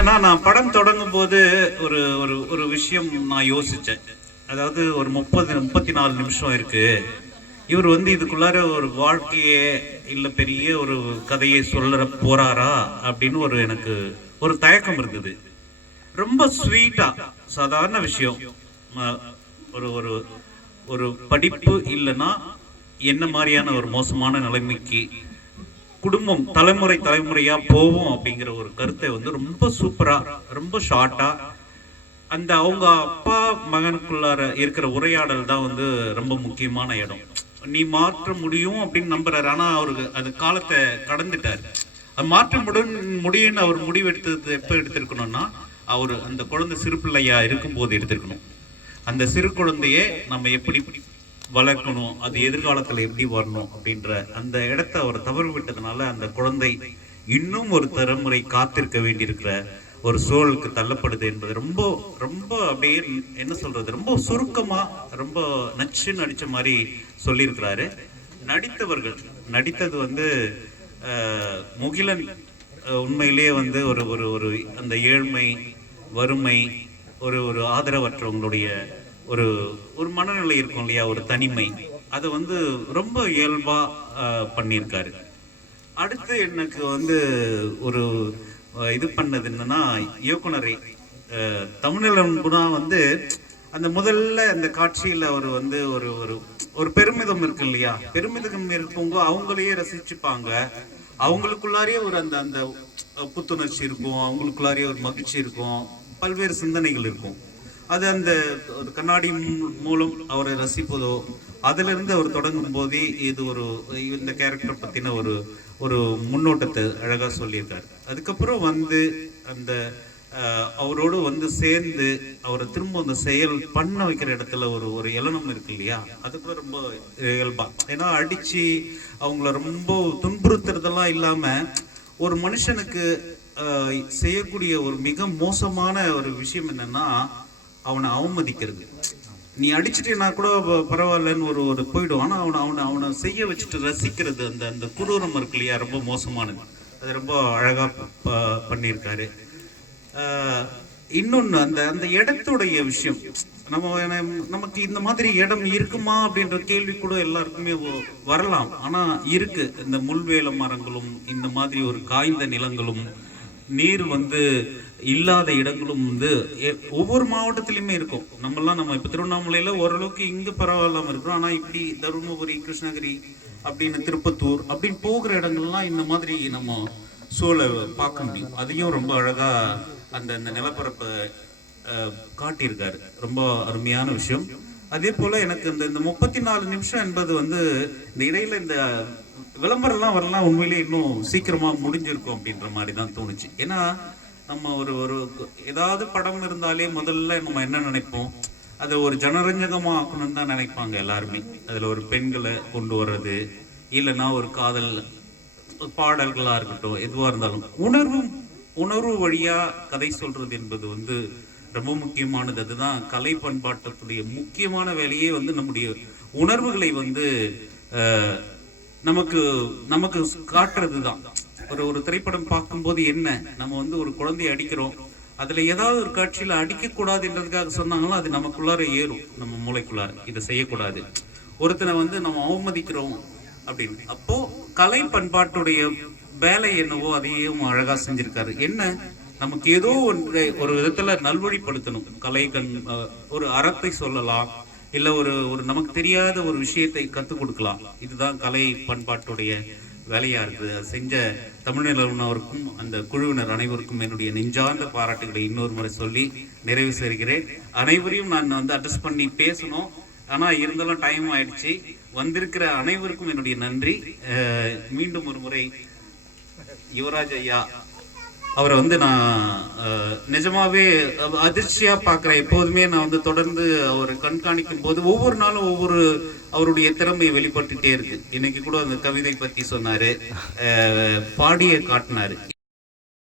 என்னன்னா, நான் படம் தொடங்கும் போது ஒரு ஒரு ஒரு விஷயம் நான் யோசிச்சேன். அதாவது ஒரு 30 34 நிமிஷம் இருக்கு. இவர் வந்து இதுக்குள்ளார ஒரு வாழ்க்கையே இல்ல பெரிய ஒரு கதையை சொல்ல போறாரா அப்படின்னு எனக்கு ஒரு தயக்கம் இருந்தது. ரொம்ப ஸ்வீட்டா சாதாரண விஷயம். ஒரு ஒரு ஒரு படிப்பு இல்லைன்னா என்ன மாதிரியான ஒரு மோசமான நிலைமைக்கு குடும்பம் தலைமுறை தலைமுறையா போவோம் அப்படிங்கிற ஒரு கருத்தை வந்து ரொம்ப சூப்பரா, ரொம்ப ஷார்ட்டா அந்த அவங்க அப்பா மகனுக்குள்ளார இருக்கிற உரையாடல் தான் வந்து ரொம்ப முக்கியமான இடம். நீ மாற்ற முடியும் அப்படின்னு நம்புறாரு. ஆனா அவருக்கு அது காலத்தை கடந்துட்டாரு. அது மாற்ற முடியும்னு அவர் முடிவெடுத்தது எப்ப எடுத்திருக்கணும்னா, அவர் அந்த குழந்தை சிறு பிள்ளையா இருக்கும்போது எடுத்திருக்கணும். அந்த சிறு குழந்தையே நம்ம எப்படி வளர்க்கணும், அது எதிர்காலத்துல எப்படி வரணும் அப்படின்ற அந்த இடத்த அவர் தவறு விட்டதுனால அந்த குழந்தை இன்னும் ஒரு தலைமுறை காத்திருக்க வேண்டியிருக்கிற ஒரு சூழலுக்கு தள்ளப்படுது என்பது ரொம்ப ரொம்ப அப்படியே என்ன சொல்றது, ரொம்ப சுருக்கமா ரொம்ப நச்சுன்னு அடிச்ச மாதிரி சொல்லியிருக்கிறாரு. நடித்தது வந்து முகிலன் உண்மையிலேயே வந்து ஒரு ஒரு ஒரு அந்த ஏழ்மை, வறுமை, ஒரு ஒரு ஆதரவற்றவங்களுடைய ஒரு ஒரு மனநிலை இருக்கும் இல்லையா, ஒரு தனிமை, அதை வந்து ரொம்ப இயல்பா பண்ணியிருக்காரு. அடுத்து எனக்கு வந்து ஒரு இது பண்ணது என்னன்னா, இயக்குனரை தமிழ்நிலம் கூட வந்து அந்த முதல்ல அந்த காட்சியில் அவர் வந்து ஒரு ஒரு ஒரு பெருமிதம் இருக்கு இல்லையா, பெருமிதம் இருக்கவங்க அவங்களையே ரசிச்சுப்பாங்க. அவங்களுக்குள்ளாரியே ஒரு அந்த அந்த புத்துணர்ச்சி இருக்கும், அவங்களுக்குள்ளாரியே ஒரு மகிழ்ச்சி இருக்கும், பல்வேறு சிந்தனைகள் இருக்கும். அது அந்த கண்ணாடி மூலம் அவரை ரசிப்பதோ, அதுல இருந்து அவர் தொடங்கும் போதே இது ஒரு இந்த கேரக்டர் பத்தின ஒரு ஒரு முன்னோட்டத்தை அழகா சொல்லியிருக்காரு. அதுக்கப்புறம் வந்து அந்த அவரோடு வந்து சேர்ந்து அவரை திரும்ப அந்த செயல் பண்ண வைக்கிற இடத்துல ஒரு ஒரு இளனம் இருக்கு இல்லையா, அது கூட ரொம்ப இயல்பா. ஏன்னா அடிச்சு அவங்கள ரொம்ப துன்புறுத்துறதெல்லாம் இல்லாம ஒரு மனுஷனுக்கு செய்யக்கூடிய ஒரு மிக மோசமான ஒரு விஷயம் என்னன்னா, அவனை அவமதிக்கிறது. நீ அடிச்சுட்டேன்னா கூட பரவாயில்லன்னு ஒரு ஒரு போயிடும். ஆனா அவனை அவனை அவனை செய்ய வச்சுட்டு ரசிக்கிறது, அந்த அந்த குரூரம் இருக்கு இல்லையா, ரொம்ப மோசமானது. அது ரொம்ப அழகா பண்ணியிருக்காரு. இன்னொன்னு அந்த அந்த இடத்துடைய விஷயம், நமக்கு இந்த மாதிரி இடம் இருக்குமா அப்படின்ற கேள்வி கூட எல்லாருக்குமே வரலாம். ஆனா இருக்கு. இந்த முள்வேல மரங்களும் இந்த மாதிரி ஒரு காய்ந்த நிலங்களும் நீர் வந்து இல்லாத இடங்களும் வந்து ஒவ்வொரு மாவட்டத்திலுமே இருக்கும். நம்ம இப்ப திருவண்ணாமலையில ஓரளவுக்கு இங்க பரவாயில்லாம இருக்கிறோம். ஆனா இப்படி தருமபுரி, கிருஷ்ணகிரி அப்படின்னு திருப்பத்தூர் அப்படின்னு போகிற இடங்கள்லாம் இந்த மாதிரி நம்ம சூழலை பார்க்க முடியும். அதையும் ரொம்ப அழகா அந்த அந்த நிலப்பரப்பை காட்டியிருக்காரு. ரொம்ப அருமையான விஷயம். அதே போல எனக்கு இந்த 34 நிமிஷம் என்பது வந்து இந்த இடையில இந்த விளம்பரம்லாம் வரலாம் உண்மையிலேயே இன்னும் சீக்கிரமா முடிஞ்சிருக்கும் அப்படின்ற மாதிரி தான் தோணுச்சு. ஏன்னா நம்ம ஒரு ஒரு ஏதாவது படம் இருந்தாலே முதல்ல நம்ம என்ன நினைப்போம், அதை ஒரு ஜனரஞ்சகமா ஆக்கணும்னு தான் நினைப்பாங்க எல்லாருமே. அதுல ஒரு பெண்களை கொண்டு வர்றது, இல்லைன்னா ஒரு காதல் பாடல்களா இருக்கட்டும், எதுவா இருந்தாலும் உணர்வு வழியா கதை சொல்றது என்பது வந்து ரொம்ப முக்கியமானது. அதுதான் கலை பண்பாட்டுடைய முக்கியமான வேலையே வந்து நம்முடைய உணர்வுகளை வந்து நமக்கு நமக்கு காட்டுறது தான். ஒரு ஒரு திரைப்படம் பார்க்கும்போது என்ன, நம்ம வந்து ஒரு குழந்தைய அடிக்கிறோம், அதுல ஏதாவது ஒரு காட்சியில அடிக்க கூடாது என்றதுக்காக சொன்னாங்களோ அது நமக்குள்ளார ஏறும், நம்ம மூளைக்குள்ளார இதை செய்யக்கூடாது. ஒருத்தனை வந்து நம்ம அவமதிக்கிறோம் அப்படின்னு. அப்போ கலை பண்பாட்டுடைய வேலை என்னவோ அதையும் அழகா செஞ்சிருக்காரு. என்ன, நமக்கு ஏதோ ஒன்றை ஒரு விதத்துல நல்வழிப்படுத்தணும். கலை ஒரு அறத்தை சொல்லலாம், இல்ல ஒரு ஒரு நமக்கு தெரியாத ஒரு விஷயத்தை கத்துக் கொடுக்கலாம். இதுதான் கலை பண்பாட்டுடைய வேலையா இருக்குது. அது செஞ்ச தமிழ் நிறுவனருக்கும் அந்த குழுவினர் அனைவருக்கும் என்னுடைய நெஞ்சார்ந்த பாராட்டுகளை இன்னொரு முறை சொல்லி நிறைவு செய்கிறேன். அனைவரையும் நான் வந்து அட்ரஸ் பண்ணி பேசணும், ஆனா இருந்தாலும் டைம் ஆயிடுச்சு. வந்திருக்கிற அனைவருக்கும் என்னுடைய நன்றி. மீண்டும் ஒரு முறை யுவராஜ் ஐயா அவரை வந்து நான் நிஜமாவே அதிர்ச்சியா பார்க்கிறேன். எப்போதுமே நான் வந்து தொடர்ந்து அவரை கண்காணிக்கும் போது ஒவ்வொரு நாளும் ஒவ்வொரு அவருடைய திறமை வெளிப்பட்டுட்டே இருக்கு. இன்னைக்கு கூட அந்த கவிதை பத்தி சொன்னாரு, பாடிய காட்டினாரு.